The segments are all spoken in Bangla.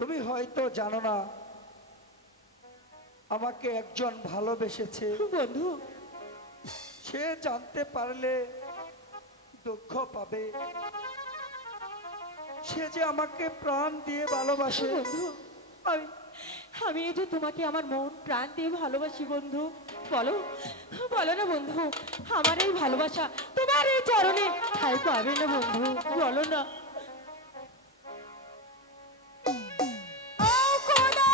তুমি হয়তো জানো না আমাকে একজন ভালোবেসেছে। বন্ধু, সে জানতে পারলে দুঃখ পাবে। সে যে আমাকে প্রাণ দিয়ে ভালোবাসে। বন্ধু, আমি আমি এই যে তোমাকে আমার মন প্রাণ দিয়ে ভালোবাসি বন্ধু। বলো, বলো না বন্ধু, আমার এই ভালোবাসা তোমার এই চরণে ঠাঁই পাবে না বন্ধু, বলো না। ও খোদা!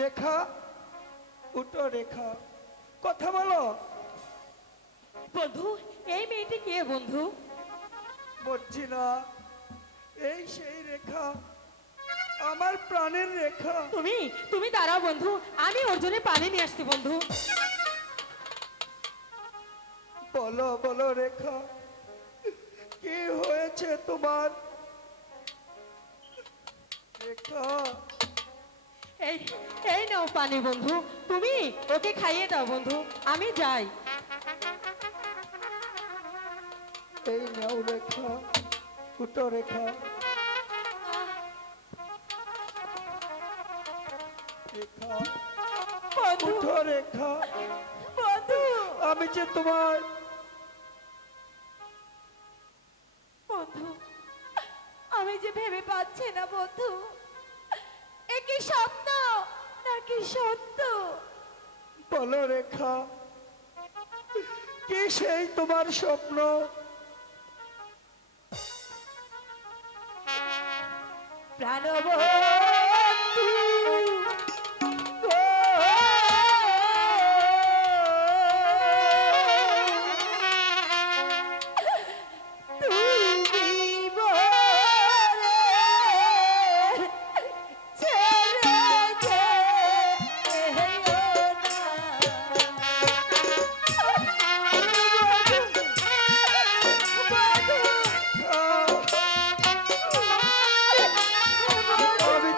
রেখা, উঠো রেখা, কথা বলো। বন্ধু, এই মেয়েটি কে বন্ধু? বলছি না, এই সেই রেখা, আমার প্রাণের রেখা। তুমি তুমি দাঁড়াও বন্ধু, আমি ওর জন্য পানি নিয়ে আসছি বন্ধু। বলো বলো রেখা, কি হয়েছে তোমার? রেখা, এই এই নাও পানি বন্ধু, তুমি ওকে খাইয়ে দাও বন্ধু, আমি যাই। এই নাও রেখা, উঠো রেখা। রেখা, বন্ধু, উঠো রেখা, বন্ধু, আমি যে তোমার। বন্ধু, আমি যে ভেবে পাচ্ছি না বন্ধু, এ কি স্বপ্ন নাকি সত্য? বলো রেখা, কি সেই তোমার স্বপ্ন? প্রাণবন্ধু, তুমি মোরে ছেড়ে যেও না। আমি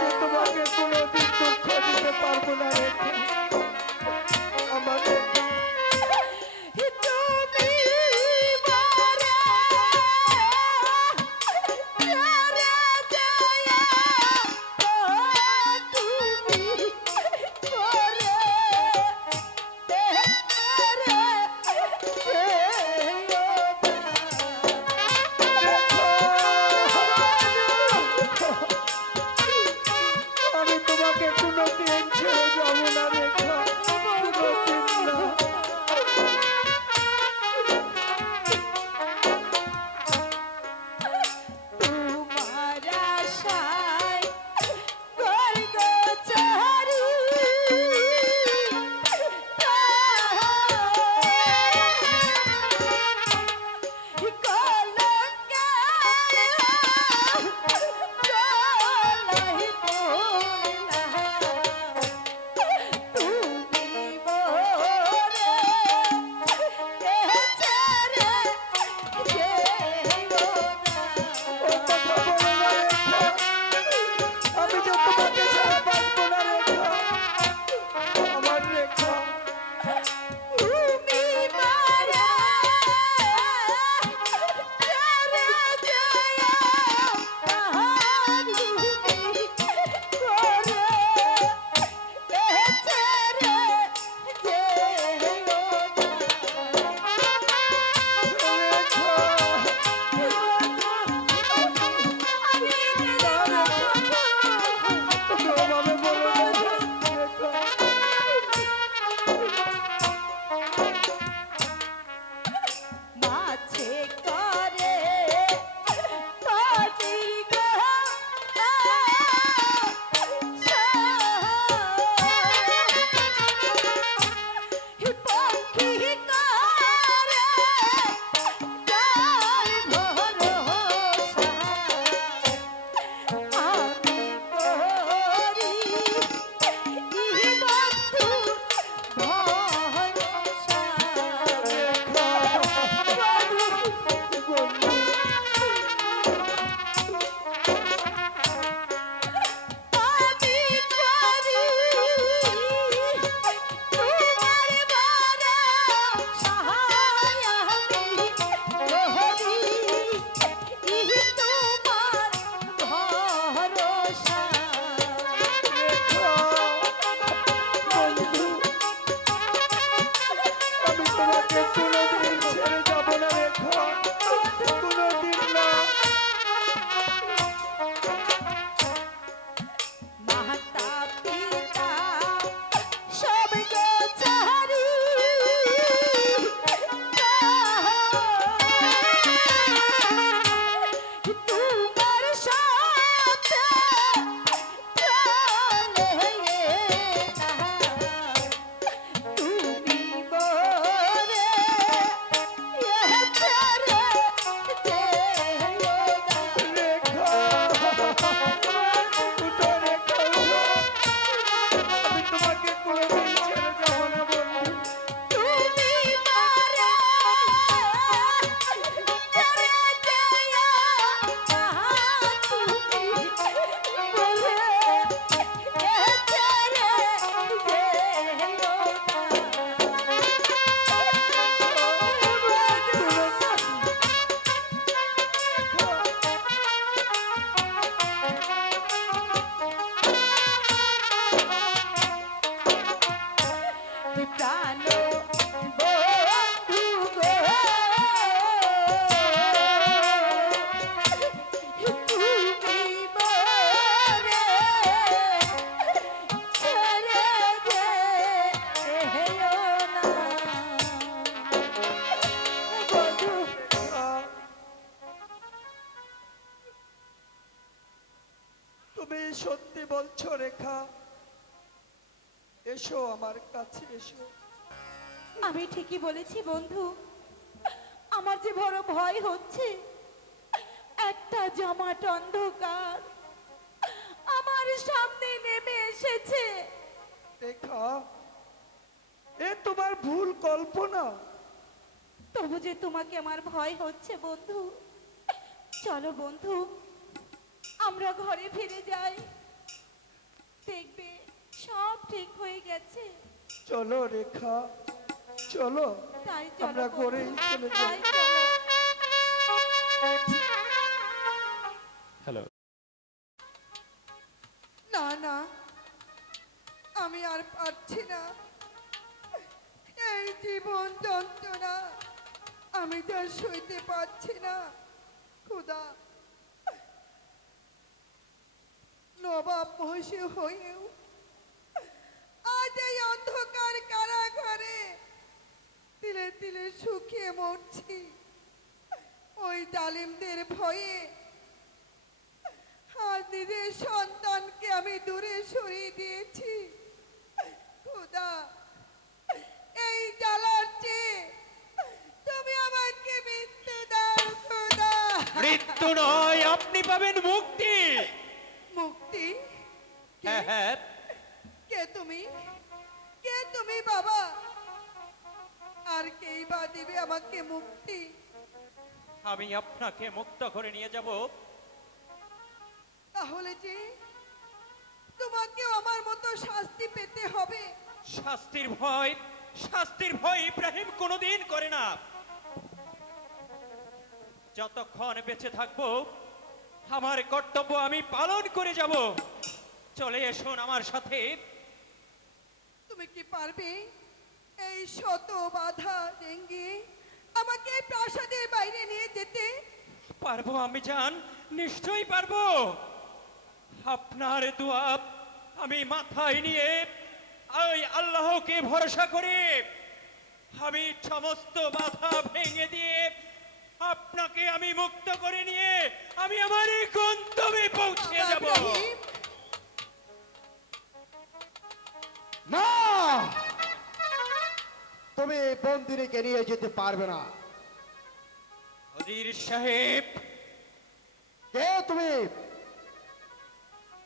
তুমি সত্যি বলছো রেখা? এসো আমার কাছে এসো। আমি ঠিকই বলেছি বন্ধু। আমার যে বড় ভয় হচ্ছে, একটা জমাট অন্ধকার আমার সামনে নেমে এসেছে। রেখা, এ তোমার ভুল কল্পনা। তবু যে তোমাকে আমার ভয় হচ্ছে বন্ধু। চলো বন্ধু, আমরা ঘরে ফিরে যাই, দেখবে সব ঠিক হয়ে গেছে। চলো রেখা, চলো তাই চলো আমরা বন্ধু, ঘরেই চলে যাই। তাই চলো। হ্যালো। না না, আমি আর পারছি না। এই জীবন যন্ত্রণা আমি যা সইতে পারছি না। খোদা, নবাব মহিষী হয়েও আজ এই অন্ধকার কারাগারে তিলে তিলে শুকিয়ে মরছি। ওই জালিমদের ভয়ে আজ নিজের সন্তানকে আমি দূরে সরিয়ে দিয়েছি। খোদা, এই জ্বালার চেয়ে তুমি আমাকে মৃত্যু দাও খোদা। মৃত্যু নয়, আপনি পাবেন মুক্তি। মুক্তি? হ্যাঁ হ্যাঁ, কে তুমি? কে তুমি বাবা? আর কেই বা দিবে আমাকে মুক্তি? আমি আপনাকে মুক্ত করে নিয়ে যাব। তাহলে যে তোমাকেও আমার মতো শাস্তি পেতে হবে। শাস্তির ভয় ইব্রাহিম কোনোদিন করে না। যতক্ষণ বেঁচে থাকবো আমার কর্তব্য আমি পালন করে যাব। চলে এসুন আমার সাথে। তুমি কি পারবে এই শত বাধা ডিঙ্গিয়ে আমাকে এই প্রাসাদের বাইরে নিয়ে যেতে? পারবো আমি জান, নিশ্চয়ই পারবো। আপনার দোয়া আমি মাথায় নিয়ে ওই আল্লাহকে ভরসা করে আমি সমস্ত বাধা ভেঙে দিয়ে আপনাকে আমি মুক্ত করে নিয়ে আমি আমার এই গন্তব্যে পৌঁছে যাব। ইব্রাহিম, না, তুমি বন্দিনীকে নিয়ে যেতে পারবে না। ওজির সাহেব, কে তুমি?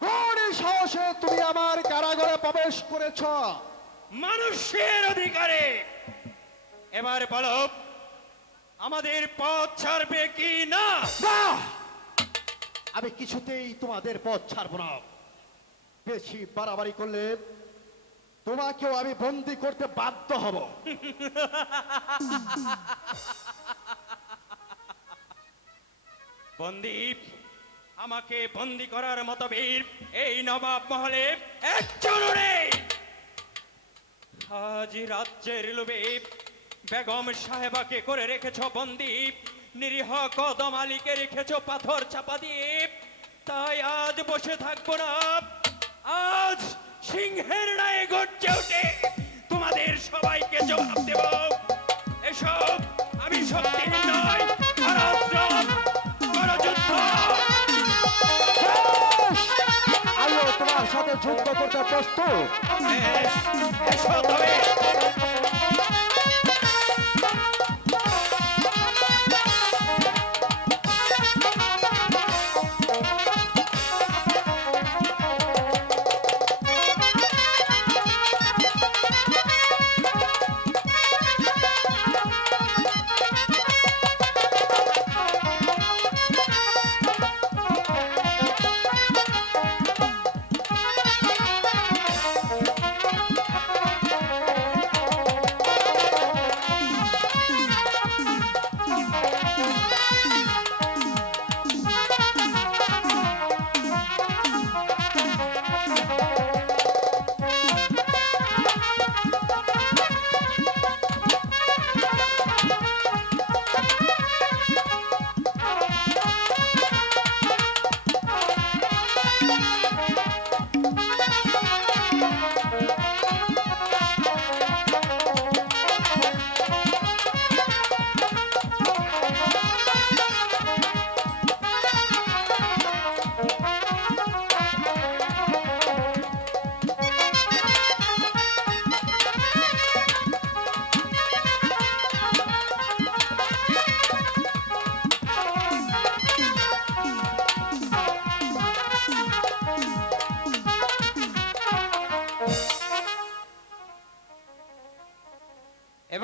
কোন সাহসে তুমি আমার কারাগারে প্রবেশ করেছ? মানুষের অধিকারে। এবার বলো, আমাদের পথ ছাড়বে কি না? না, আমি কিছুতেই তোমাদের পথ ছাড়ব না। বেশি বাড়াবাড়ি করলে তোমাকেও আমি বন্দি করতে বাধ্য হব। বন্দি? আমাকে বন্দি করার মতো বীর এই নবাব মহলে একজনও নেই। আজ রাজ্যের লোভে বেগম সাহেবাকে করে রেখেছ বন্দি, নিরীহ কদম আলীকে রেখেছ পাথর চাপা দিয়ে। তাই আজ বসে থাকবো না, আজ সিংহের ন্যায় গর্জে উঠে তোমাদের সবাইকে জবাব দেব। এসব আমি শক্তিহীন নয়, পরাক্রম, পরাযুদ্ধ। আমিও তোমার সাথে যুদ্ধ করতে প্রস্তুত। বেশ, এসো তবে।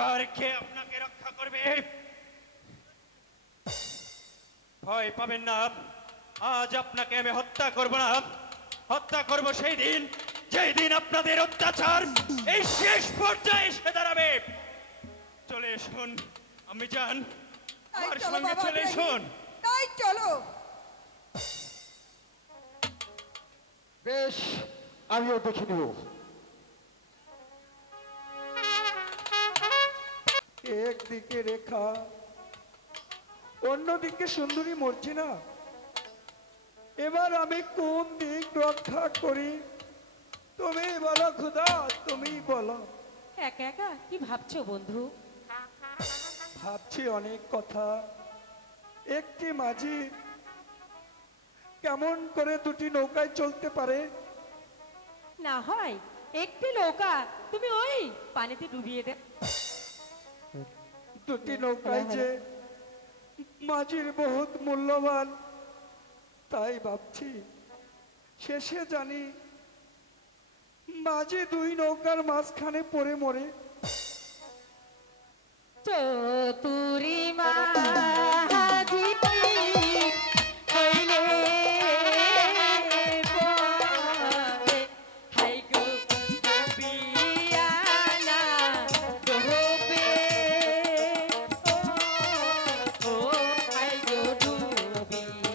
এবার কে আপনাকে রক্ষা করবে? ভয় পাবেন না, আজ আপনাকে আমি হত্যা করব না, হত্যা করব সেই দিন যেই দিন আপনাদের অত্যাচার এই শেষ পর্যায়ে এসে দাঁড়াবে। চলে এসুন, আমি যান, তাই আমার চলো সঙ্গে বাবা চলে রেঙ্গি, এসুন। তাই চলো। বেশ, আমিও দেখে নিব। একদিকে রেখা, অন্যদিকে সুন্দরী মর্জিনা। এবার আমি কোন দিক রক্ষা করি? তুমি বলো খুদা, তুমি বলো। একা একা কি ভাবছো বন্ধু? ভাবছি অনেক কথা। একটি মাঝি কেমন করে দুটি নৌকায় চলতে পারে? না হয় একটি নৌকা তুমি ওই পানিতে ডুবিয়ে দে। দুটি নৌকায় যে মাঝির বহুত মূল্যবান, তাই ভাবছি। শেষে জানি মাঝি দুই নৌকার মাঝখানে পড়ে মরে। চতুরি মাঝি হইলে পরে, হাই গো ডুবিয়ানা ডোবে, ও হাই গো ডুবিয়ানা।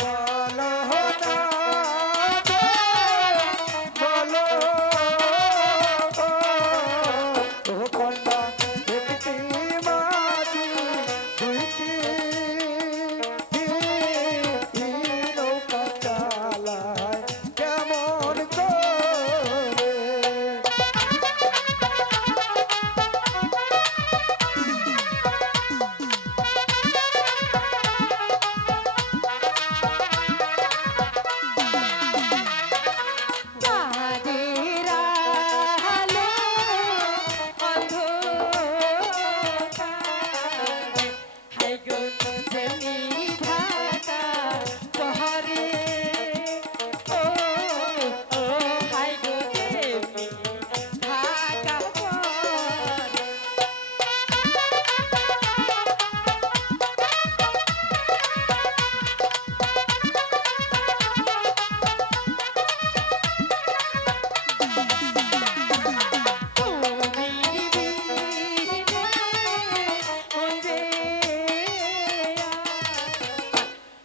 বলো না গো, বলো গো, ও কন্যা, একটি মাঝি দুইটি নৌকা চালায় কেমন করে? চাঁদের আলো অন্ধকারে, হাই গো যেমনি ঢাকা পহরে, ও ও হাই গো যেমনি ঢাকা পহরে। তুমি বিনে মন্দে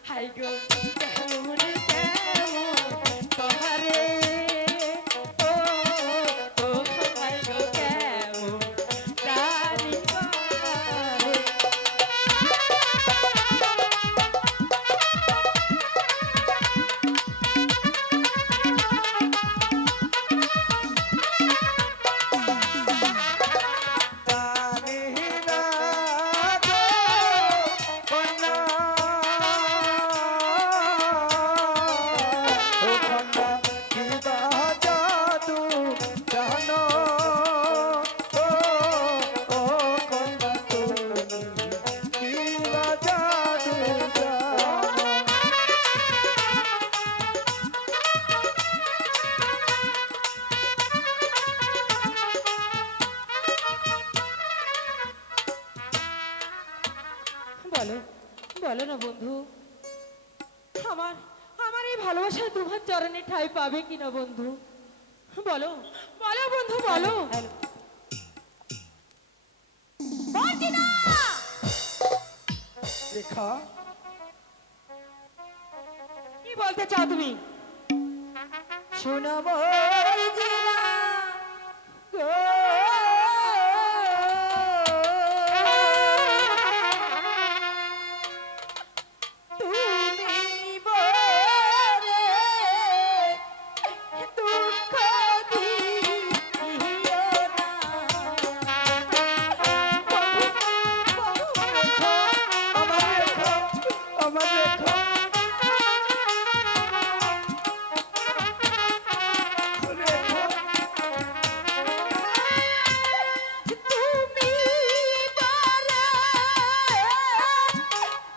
হাই গো কেমন কেমন কহারে, ও ও হাই গো কেমন জানি কহারে। জানি না গো, কন্যা, ও কন্যা, কি বা জাদু জানো? ও ও কন্যা, তুমি কি বা জাদু জানো? বলো বলো না বন্ধু, আমার আমার এই ভালোবাসায় তোমার চরণে ঠাঁই পাবে কিনা বন্ধু? বলো বলো বন্ধু বলো। রেখা, কি বলতে চাও তুমি? শোনো মোর জিয়া গো, তুমি মোরে দুঃখ দিও না। আমার রেখা, আমার রেখা, রেখা, তুমি মোরে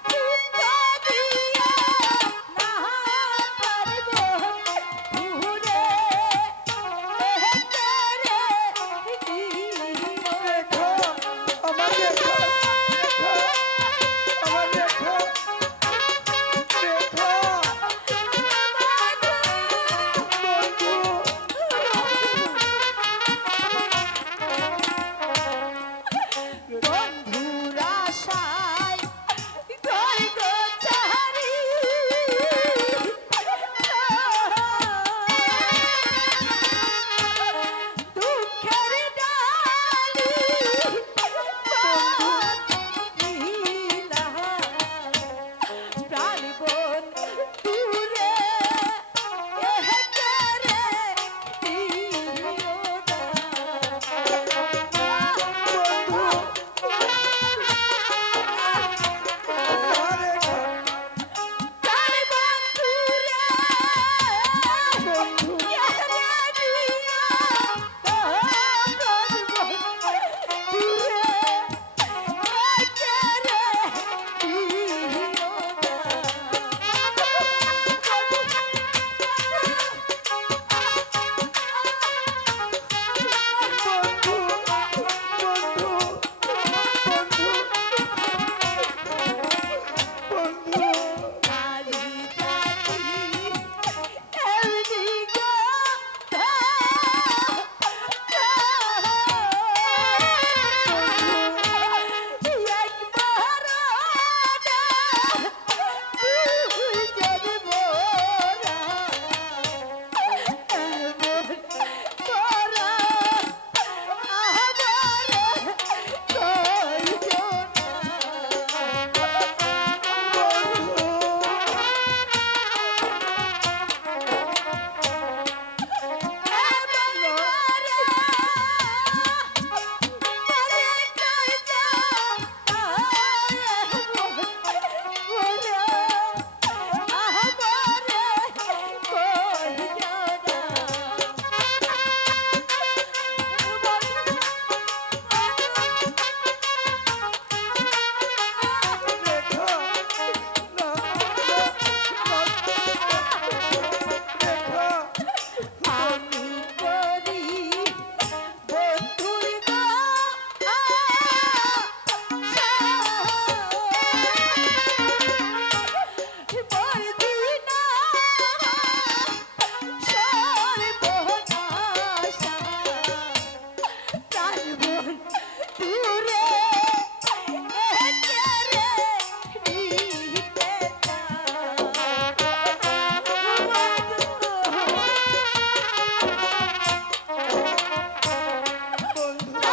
দুঃখ দিও না, পারব ঘুরে হেঁটে দিও। রেখা, আমার রেখা, রেখা, আমার রেখা, রেখা, বন্ধু, বন্ধুর আশায় গই গো চারি, দুঃখের ডালি দিলা, প্রাণ বোন দূরে হেঁটে দিও না। আমার রেখা, বন্ধু, বন্ধু, বন্ধু, বন্ধু, বন্ধু, রেখা, না, না, রেখা, আমি করি বন্ধুর গো বরদিনা সর্বনাশা, প্রাণ বোন দূরে হেঁটে দিতে বন্ধু,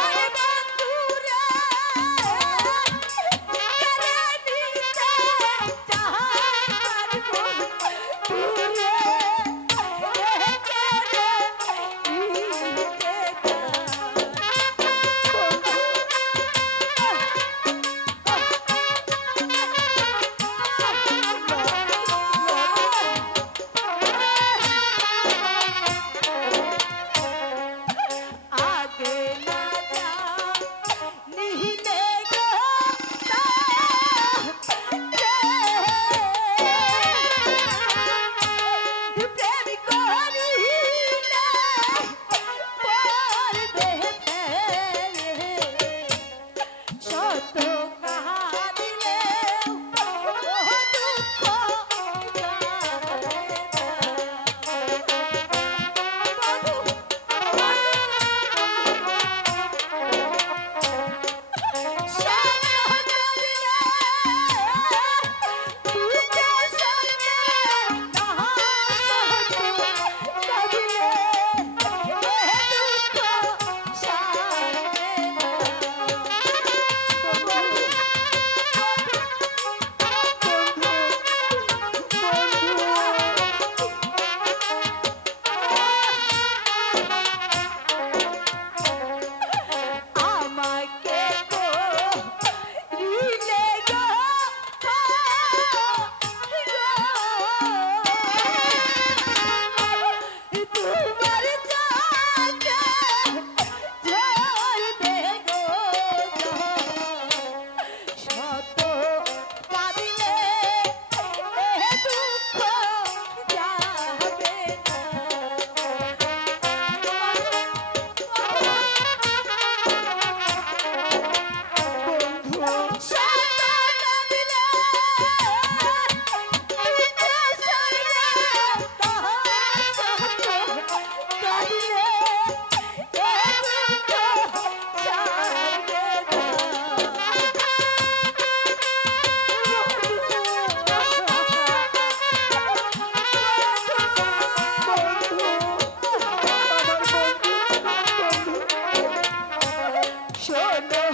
গো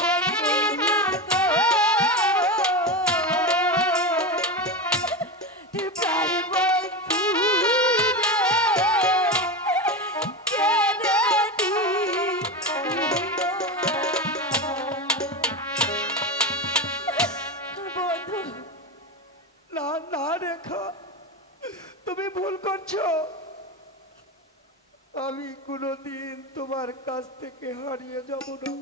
বন্ধু গো প্রাণ বন্ধু বন্ধু না না রেখা, তুমি ভুল করছো। আমি কোনোদিন তোমার কাছ থেকে হারিয়ে যাব না।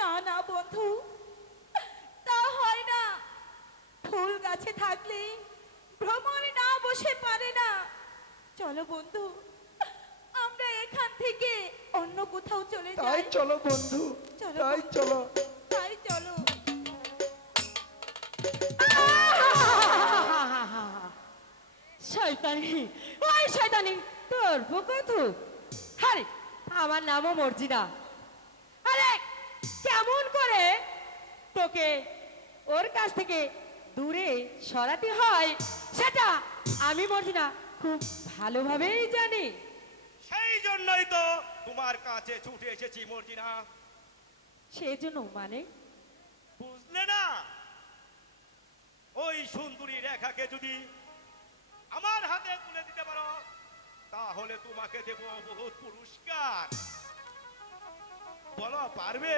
না না বন্ধু, তা হয় না। ফুল গাছে থাকলে ভ্রমণে না বসে পারে না। চলো বন্ধু, আমরা এখান থেকে অন্য কোথাও চলে তাই যাই। চলো বন্ধু, চলো তাই বন্ধু। চলো। তাই চলো। শয়তানি, ওই শয়তানি তোর বকতু। আরে আমার নামও মর্জিনা। আরে কেমন করে তোকে ওর কাছ থেকে দূরে সরাতে হয় সেটা আমি মর্জিনা খুব ভালোভাবেই জানি। সেই জন্যই তো তোমার কাছে ছুটে এসেছি মর্জিনা। সেজন্য মানে বুঝলে না, ওই সুন্দরী রেখাকে যদি আমার হাতে তুলে দিতে পারো তাহলে তোমাকে দেব বহুত পুরস্কার। বলো পারবে?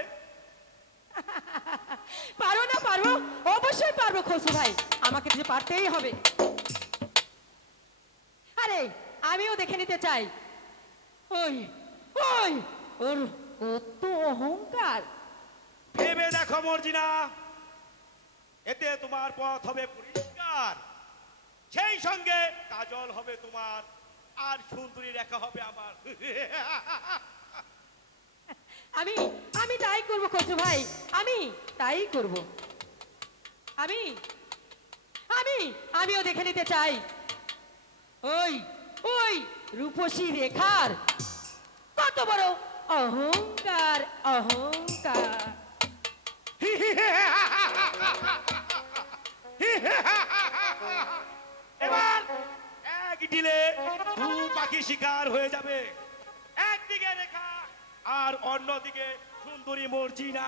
পারো না পারবো, অবশ্যই পারবো খসু ভাই, আমাকে যে পারতেই হবে। আরে আমিও দেখে নিতে চাই ওই ওই ওর কত অহংকার। ভেবে দেখো মর্জিনা, এতে তোমার পথ হবে পরিষ্কার, সেই সঙ্গে কাজল হবে তোমার, আর সুন্দরী রেখা হবে আমার। আমি আমি তাই করবো খসু ভাই, আমি তাই করব। আমি আমি আমিও দেখে নিতে চাই ওই ওই রূপসী রেখার কত বড় অহংকার অহংকার। এবার এক ডিলে দু পাখি শিকার হয়ে যাবে, একদিকে রেখা আর অন্যদিকে সুন্দরী মর্জিনা।